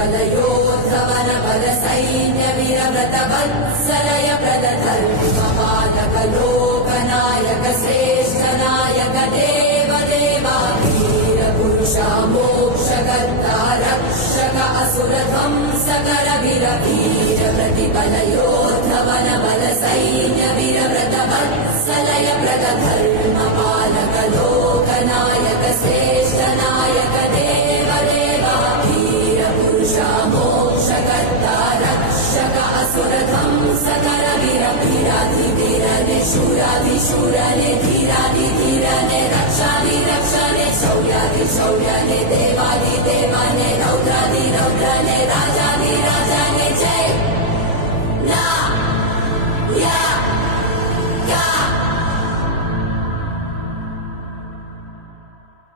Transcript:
प्रतिबलयोद्धवन बल सैन्य वीरव्रत वत्सलय प्रदधर्मपालक लोकनायक श्रेष्ठ नायक देव देवा वीर पुरुषा मोक्षकर्ता रक्षक असुर ध्वंसकर वीर वीर प्रतिबलयोद्धवन बल सैन्य वीरव्रत वत्सलय प्रदधर्मपालक लोकनायक श्रेष्ठ नायक देव देवा वीर पुरुषा मोक्षकर्ता रक्षक असुर ध्वंसकर वीर वीराधिवीरने शूराधिशूरने धीराधिधीरने रक्षाधिरक्षणे शौर्याधिशौर्यने